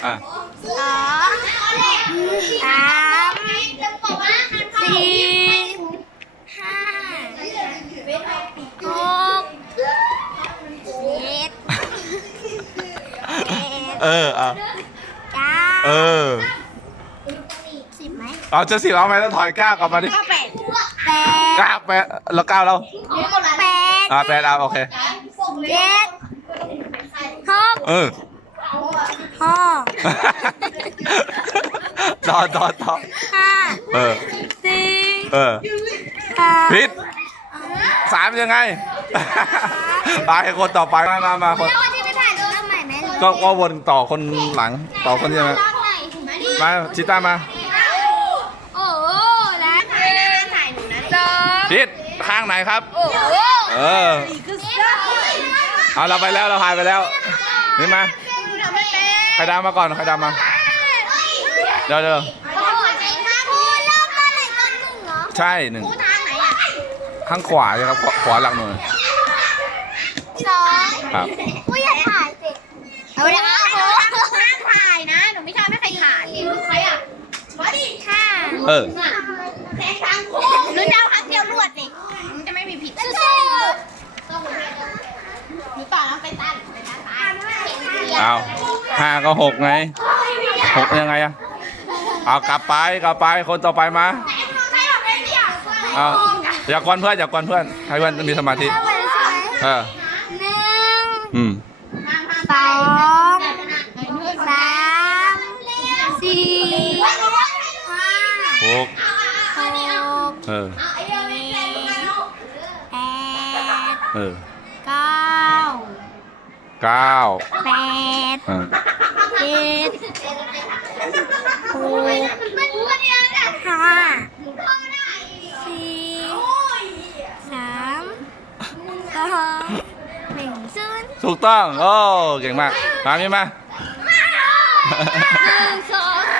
เออออาเออเอาจะสิเอาไหมแล้วถอยก้ากลับมาดิก้าแปดแล้วก้าแล้วแปดอ่าแปดเอาโอเคเจ็ดหกเออพ่อต่อต่อต่อห้าเออสี่สามยังไงไปคนต่อไป มามาคนก็ว่วนต่อคนหลังต่อคนยังไงมาจิต้ามาโอ้แล้ว ถ่ายหน่ายหนูนะจ๊ะผิดทางไหนครับ เออ เอาเราไปแล้วเราหายไปแล้วนี่มาครดามาก่อนใครดามาเดี๋ยวเดี๋ยวใช่หนึ่งข้างขวาใช่ครับขวาหลังหนึ่อสองครับอยากถ่ายสิเอาครัถ่ายนะหนูไม่ชอบไม่ใครถ่ายใครอะวันที่เออแต่ทางโค้งหรือดาวครงเดียวรวดเลยจะไม่มีผิดชื่อต้องหรือเปล่าเราไปตั้งไปตั้งเอาห้าก็หกไงหกยังไงอะเอา กลับไป กลับไปคนต่อไปมาเอาอย่ากกวนเพื่อนอย่ากกวนเพื่อนให้เพื่อนมีสมาธิเออหนึ่งสองสามสี่ห้าหกเออเออก้าแปดเจ็ดห้าสี่สามสองหนึ่งศูนย์ถูกต้อง โอ้เก่งมากตามนี้มาหนึ่งสองมา